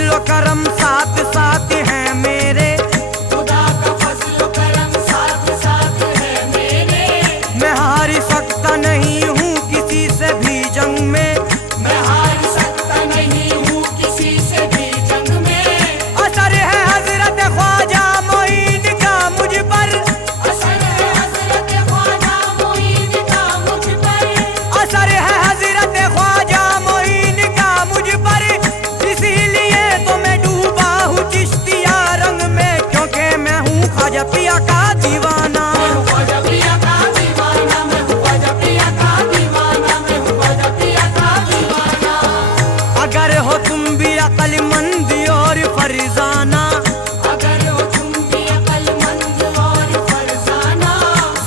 फजलो करम साथ साथ है मेरे, खुदा का फजलो करम साथ साथ है मेरे। मैं हार सकता नहीं हूँ किसी से भी जंग में, मैं हार सकता नहीं हूँ किसी से भी जंग में। असर है हजरत ख्वाजा मोइन का मुझ पर, असर है हजरत ख्वाजा मोइन का मुझ पर। असर है हजरत ख्वाजा मोइन का मुझ पर, इसीलिए तो मैं डूबा हूँ चिश्तिया रंग में, क्योंकि मैं हूँ ख्वाजा पिया का दीवाना। मैं हूँ ख्वाजा पिया का दीवाना, मैं हूँ ख्वाजा पिया का दीवाना, मैं हूँ ख्वाजा पिया का दीवाना। अगर हो तुम भी अक्लमंद और फरजाना, अगर हो तुम भी अक्लमंद और फरजाना,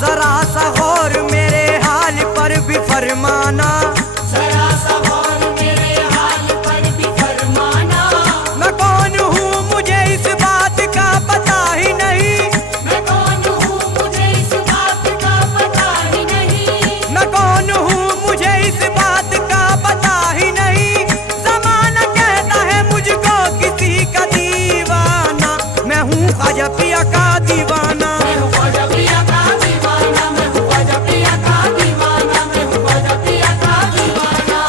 जरा सा गौर मेरे हाल पर भी फरमाना। जरा सा गौर मेरे हाल पर भी फरमाना। मैं कौन हूँ मुझे इस बात का पता ही नहीं, मैं कौन हूँ मुझे इस बात का पता ही नहीं। मैं कौन हूँ मुझे इस बात का पता ही नहीं। जमाना कहता है मुझको किसी का दीवाना, मैं हूँ ख्वाजा पिया का दीवाना। मैं हूँ ख्वाजा पिया का दीवाना, मैं हूँ ख्वाजा पिया का दीवाना, मैं हूँ ख्वाजा पिया का दीवाना।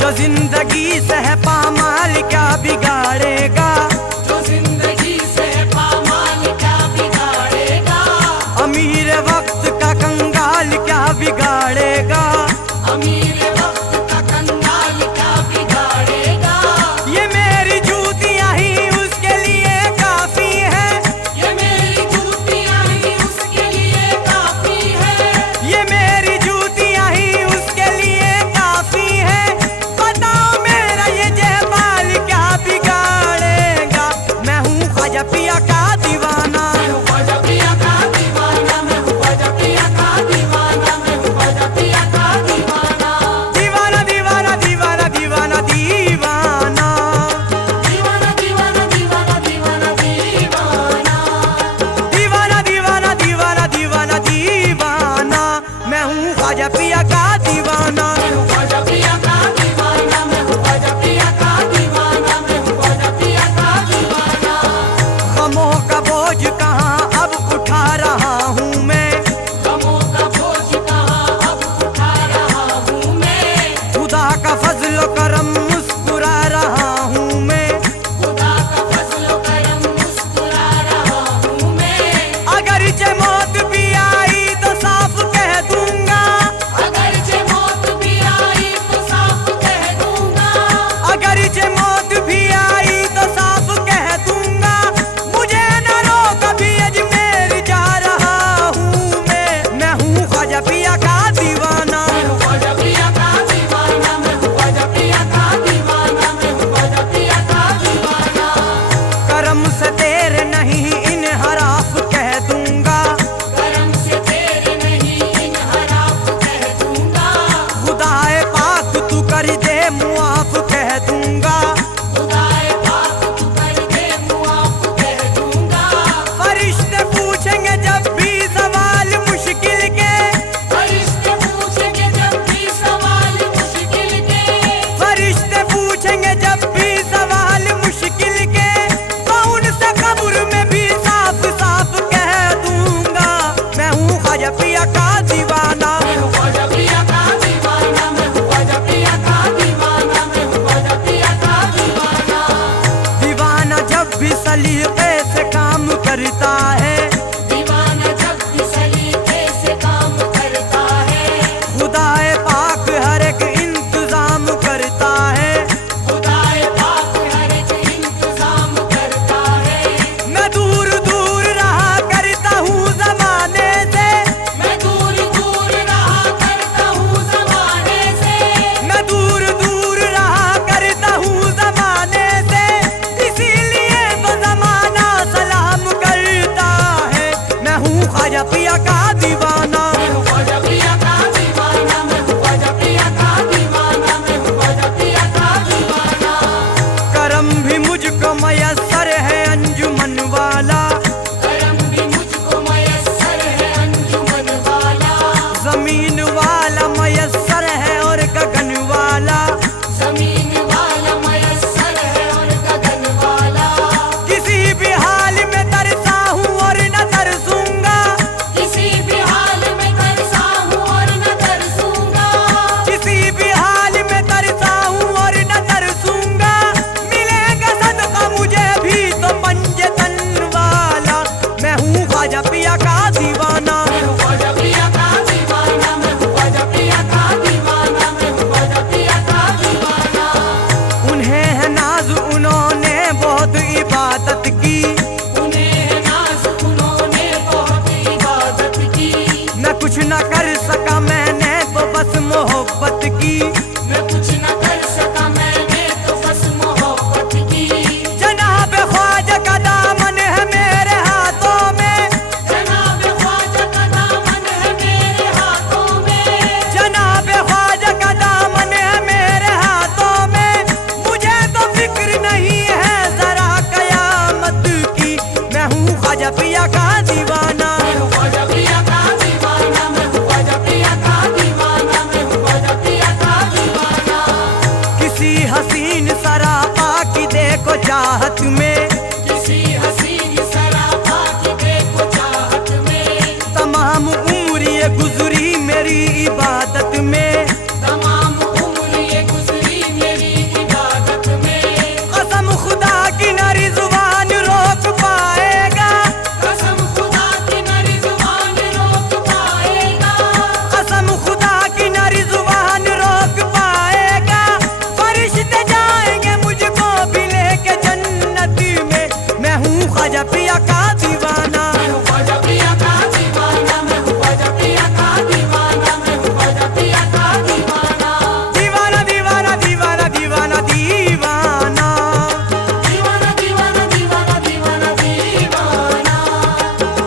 जो जिंदगी से है पामाल क्या बिगाड़ेगा, जो जिंदगी से पामाल क्या बिगाड़ेगा। अमीर वक्त का कंगाल क्या बिगाड़ेगा। अमीर वक्त का कंगाल क्या बिगाड़ेगा। ये मेरी जूतियाँ ही उसके लिए काफी है, ये मेरी जूतियाँ ही उसके लिए काफी है। ये मेरी जूतियाँ ही उसके लिए काफी है। बताओ मेरा ये जयमाल क्या बिगाड़ेगा, मैं हूँ ख्वाजा पिया का दीवाना। मैं हूँ ख्वाजा पिया का दीवाना, मैं हूँ ख्वाजा पिया का दीवाना, मैं हूँ ख्वाजा पिया का दीवाना। दीवाना दीवाना दीवाना दीवाना दीवाना, दीवाना दीवाना दीवाना दीवाना दीवाना। दीवाना दीवाना दीवाना दीवाना दीवाना, मैं हूँ ख्वाजा पिया का दीवाना। मैं हूँ ख्वाजा पिया का दीवाना, मैं हूँ ख्वाजा पिया का दीवाना, मैं हूँ ख्वाजा पिया का दीवाना। गमों का बोझ कहाँ अब उठा रहा हूँ मैं, गमों का बोझ कहाँ अब उठा रहा हूँ मैं। खुदा का फजल करम मुस्कुरा रहा हूँ मैं। खुदा का फजलो करम मुस्कुरा रहा हूँ मैं। अगरचे मौत भी आई तो साफ कह दूंगा, अगरचे मौत भी आई तो साफ कह दूंगा। अगरचे मौत भी आई तो साफ कह दूंगा। मुझे न रोक कभी अजमेर जा रहा हूँ मैं हूँ ख्वाजा पिया का दीवाना। मैं हूँ ख्वाजा पिया का दीवाना, मैं हूँ ख्वाजा पिया का दीवाना, मैं हूँ ख्वाजा पिया का दीवाना। करम से तेरे नहीं इन हराफ कह दूंगा, करम से तेरे नहीं इन हराफ कह दूंगा। खुदाए पाक तू कर दे मुआफ कह दूंगा। खुदाए पाक तू कर दे मुआफ कह दूंगा। फरिश्ते पूछेंगे जब भी सवाल मुश्किल के, फरिश्ते पूछेंगे जब भी सवाल मुश्किल के। फरिश्ते पूछेंगे जब भी सवाल मुश्किल के, तो उनसे कब्र में भी साफ साफ कह दूंगा, मैं हूँ ख्वाजा पिया का दीवाना। मैं हूँ ख्वाजा पिया का दीवाना, मैं हूँ ख्वाजा पिया का दीवाना, मैं हूँ ख्वाजा पिया का दीवाना। दीवाना जब भी सलीके से काम करता है, दीवाना जब भी सलीके से काम करता है। खुदाए पाक हर एक इंतजाम करता है। खुदाए पाक हर एक इंतजाम करता है। मैं दूर दूर रहा करता हूँ जमाने से, मैं दूर दूर रहा करता हूँ ज़माने से। मैं दूर दूर रहा करता हूँ जमाने से, इसीलिए तो जमाना सलाम करता देखो चाहत में, किसी हसीन सराबा की देखो चाहत में, तमाम उम्र ये गुजरी मेरी इबादत में, तमाम उम्र ये गुजरी मेरी इबादत में। कसम खुदा की न रिज़वान रोक पाएगा, कसम खुदा की न रिज़वान रोक पाएगा, कसम खुदा की न रिज़वान रोक पाएगा। फरिश्ते जाएंगे मुझको भी लेके जन्नत में, मैं हूँ ख्वाजा पिया का दीवाना। मैं हूँ ख्वाजा पिया का दीवाना, मैं हूँ ख्वाजा पिया का दीवाना, मैं हूँ ख्वाजा पिया का दीवाना। दीवाना दीवाना दीवाना दीवाना दीवाना, दीवाना दीवाना दीवाना दीवाना दीवाना,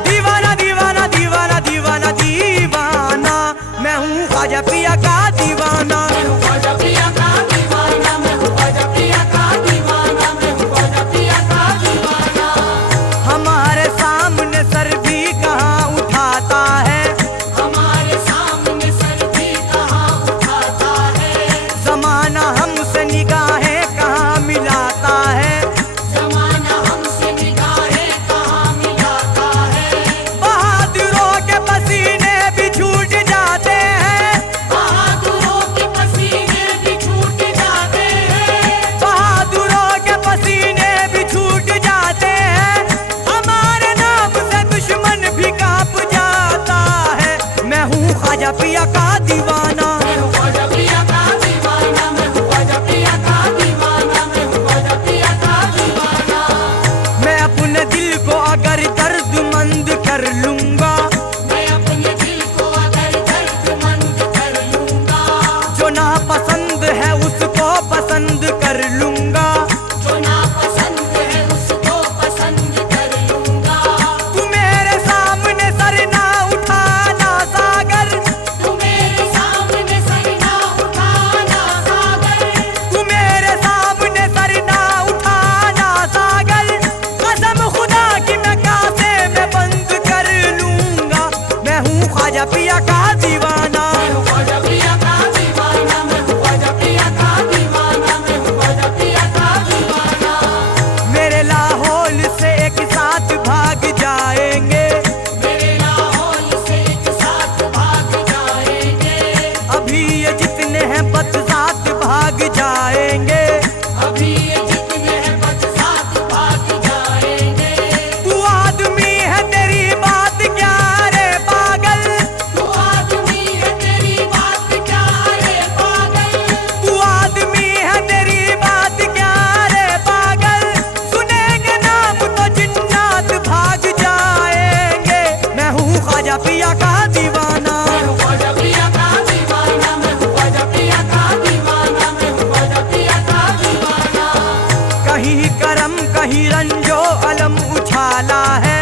दीवाना दीवाना दीवाना दीवाना दीवाना, मैं हूँ ख्वाजा पिया का दीवाना। मैं हूँ ख्वाजा पिया का दीवाना, मैं हूँ ख्वाजा पिया का दीवाना, मैं हूँ ख्वाजा पिया का दीवाना। हमारे सामने सर भी कहाँ उठाता है, हमारे सामने सर भी कहाँ उठाता है, जमाना हमसे निगाहें कहाँ मिलाता है। जमाना हमसे निगाहें कहाँ मिलाता है। बहादुरों के पसीने भी छूट जाते हैं, बहादुरों के पसीने भी छूट जाते हैं, बहादुरों के पसीने भी छूट जाते हैं। हमारे नाम से दुश्मन भी कांप जाता है, मैं हूँ ख्वाजा पिया का दीवाना। मैं हूँ ख्वाजा पिया का दीवाना, मैं हूँ ख्वाजा पिया का दीवाना, मैं हूँ ख्वाजा पिया का दीवाना। मैं अपने दिल को अगर दर्दमंद कर लूंगा, मैं अपने दिल को अगर दर्दमंद कर लूंगा, जो नापसंद है उसको पसंद कर लूंगा। जो नापसंद है उसको पसंद कर लूंगा। तू मेरे सामने सर ना उठाना सागर, तू मेरे सामने सर ना उठाना सागर, तू मेरे सामने सर ना उठाना सागर। कसम खुदा की मैं कासे में बंद कर लूंगा, मैं हूँ ख्वाजा पिया का दीवाना। मैं हूँ ख्वाजा पिया का दीवाना, मैं हूँ ख्वाजा पिया का दीवाना, मैं हूँ ख्वाजा पिया का दीवाना। मेरे लाहौल से एक साथ भाग जाएंगे, मेरे लाहौल से एक साथ भाग जाएंगे, अभी ये जितने हैं बदसात भाग जाएंगे। अभी ये जितने हैं बदसात भाग जाएंगे। तू आदमी है तेरी बात क्या रे पागल, तू आदमी है तेरी बात क्या रे पागल, तू आदमी है तेरी बात क्या रे पागल। सुनेंगे नाम तो जिन्नात भाग जाएंगे, मैं हूँ ख्वाजा पिया का दीवाना। मैं हूँ ख्वाजा पिया का दीवाना, मैं हूँ ख्वाजा पिया का दीवाना, मैं हूँ ख्वाजा पिया का दीवाना। कहीं करम कहीं रंजो अलम उछाला है,